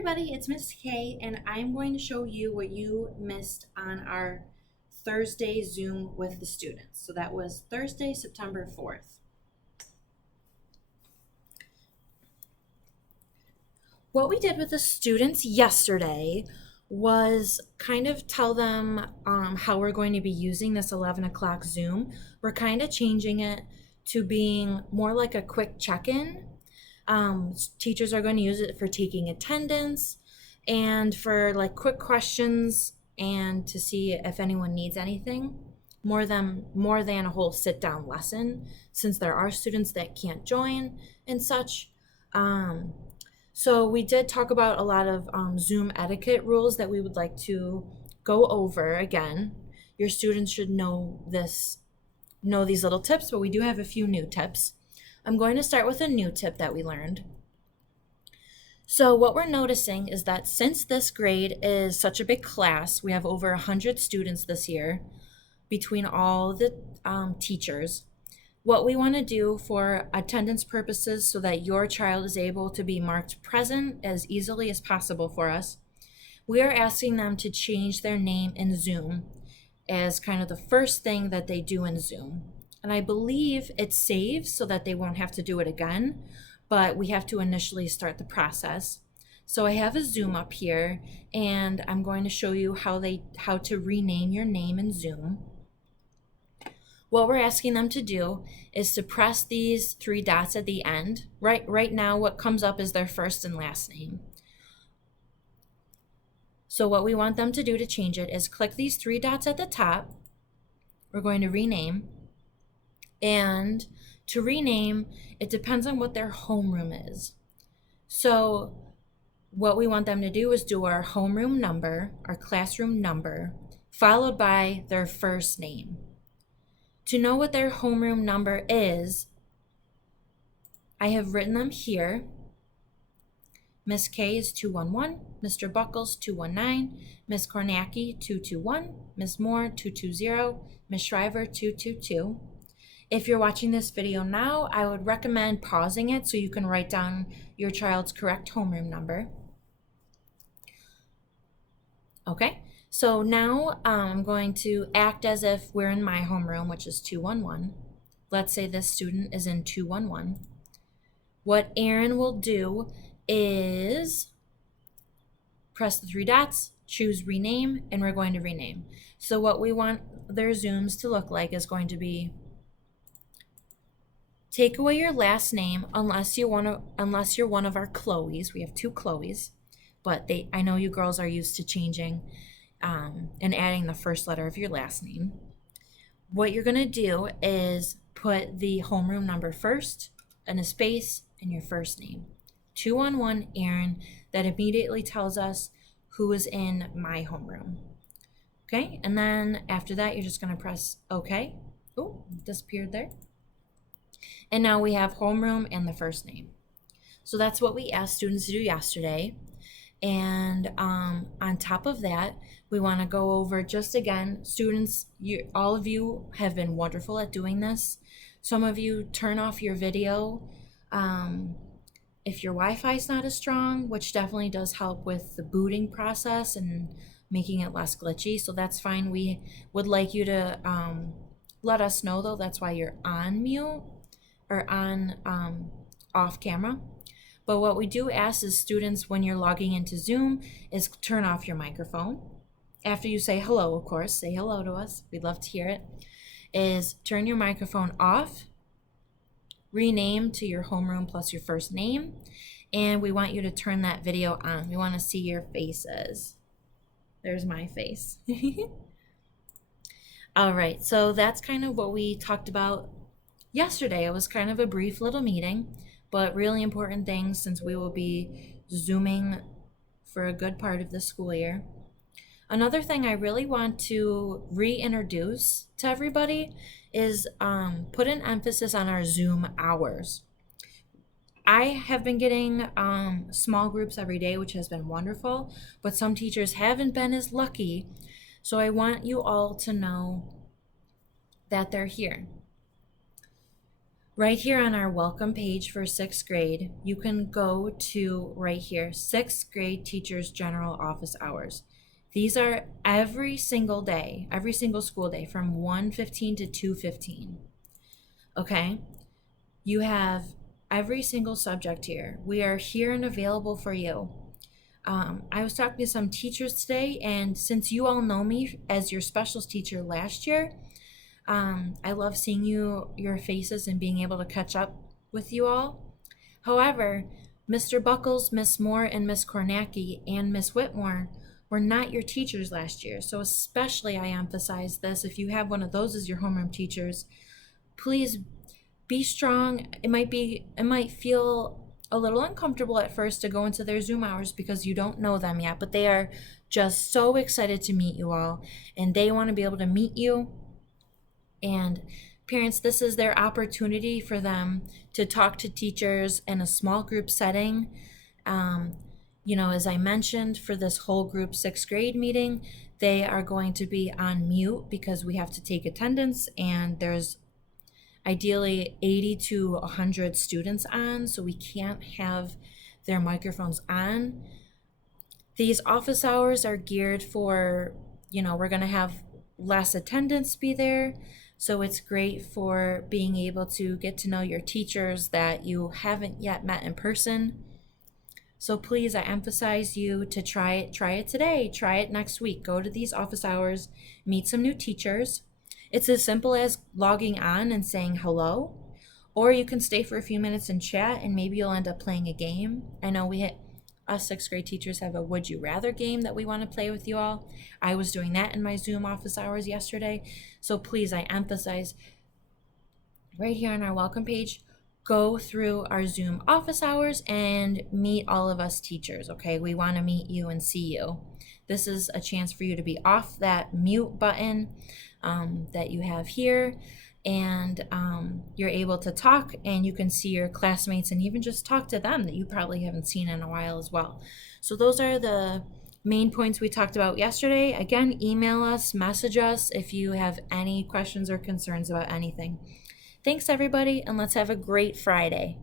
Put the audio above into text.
everybody, it's Miss K, and I'm going to show you what you missed on our Thursday Zoom with the students. So that was Thursday, September 4th. What we did with the students yesterday was kind of tell them how we're going to be using this 11 o'clock Zoom. We're kind of changing it to being more like a quick check-in. Teachers are going to use it for taking attendance and for like quick questions and to see if anyone needs anything more than a whole sit-down lesson, since there are students that can't join and such. So we did talk about a lot of Zoom etiquette rules that we would like to go over again. Your students should know these little tips, but we do have a few new tips. I'm going to start with a new tip that we learned. So what we're noticing is that since this grade is such a big class, we have over 100 students this year between all the teachers. What we want to do for attendance purposes so that your child is able to be marked present as easily as possible for us, we are asking them to change their name in Zoom as kind of the first thing that they do in Zoom. And I believe it saves so that they won't have to do it again, but we have to initially start the process. So I have a Zoom up here, and I'm going to show you how to rename your name in Zoom. What we're asking them to do is to press these three dots at the end. Right now, what comes up is their first and last name. So what we want them to do to change it is click these three dots at the top. We're going to rename. And to rename, it depends on what their homeroom is. So what we want them to do is do our homeroom number, our classroom number, followed by their first name. To know what their homeroom number is, I have written them here. Miss K is 211, Mr. Buckles 219, Miss Kornacki 221, Miss Moore 220, Miss Shriver 222. If you're watching this video now, I would recommend pausing it so you can write down your child's correct homeroom number. Okay, so now I'm going to act as if we're in my homeroom, which is 211. Let's say this student is in 211. What Aaron will do is press the three dots, choose rename, and we're going to rename. So what we want their Zooms to look like is going to be take away your last name unless you're one of our Chloes. We have two Chloes, but I know you girls are used to changing and adding the first letter of your last name. What you're gonna do is put the homeroom number first and a space and your first name. 211 Aaron. That immediately tells us who is in my homeroom. Okay, and then after that, you're just gonna press OK. Oh, disappeared there. And now we have homeroom and the first name. So that's what we asked students to do yesterday. And on top of that, we want to go over just again, students, all of you have been wonderful at doing this. Some of you turn off your video if your Wi-Fi is not as strong, which definitely does help with the booting process and making it less glitchy. So that's fine. We would like you to let us know though. That's why you're on mute or on off camera. But what we do ask is students, when you're logging into Zoom, is turn off your microphone. After you say hello, of course, say hello to us. We'd love to hear it. Is turn your microphone off, rename to your homeroom plus your first name, and we want you to turn that video on. We want to see your faces. There's my face. All right, so that's kind of what we talked about yesterday. It was kind of a brief little meeting, but really important things since we will be Zooming for a good part of the school year. Another thing I really want to reintroduce to everybody is put an emphasis on our Zoom hours. I have been getting small groups every day, which has been wonderful, but some teachers haven't been as lucky. So I want you all to know that they're here. Right here on our welcome page for sixth grade, you can go to right here, sixth grade teachers general office hours. These are every single day, every single school day from 1:15 to 2:15. Okay? You have every single subject here. We are here and available for you. I was talking to some teachers today, and since you all know me as your specials teacher last year, I love seeing your faces and being able to catch up with you all. However, Mr. Buckles, Miss Moore, and Miss Kornacki and Miss Whitmore were not your teachers last year. So especially I emphasize this. If you have one of those as your homeroom teachers, please be strong. It might feel a little uncomfortable at first to go into their Zoom hours because you don't know them yet, but they are just so excited to meet you all, and they want to be able to meet you. And parents, this is their opportunity for them to talk to teachers in a small group setting. As I mentioned, for this whole group sixth grade meeting, they are going to be on mute because we have to take attendance, and there's ideally 80 to 100 students on, so we can't have their microphones on. These office hours are geared for, we're going to have less attendance be there, so it's great for being able to get to know your teachers that you haven't yet met in person. So please, I emphasize you to try it today, try it next week. Go to these office hours, meet some new teachers. It's as simple as logging on and saying hello, or you can stay for a few minutes and chat, and maybe you'll end up playing a game. I know us sixth grade teachers have a would you rather game that we want to play with you all. I was doing that in my Zoom office hours yesterday. So please, I emphasize right here on our welcome page, go through our Zoom office hours and meet all of us teachers, okay? We want to meet you and see you. This is a chance for you to be off that mute button that you have here, and you're able to talk, and you can see your classmates and even just talk to them that you probably haven't seen in a while as well. So those are the main points we talked about yesterday. Again, email us, message us if you have any questions or concerns about anything. Thanks everybody, and let's have a great Friday.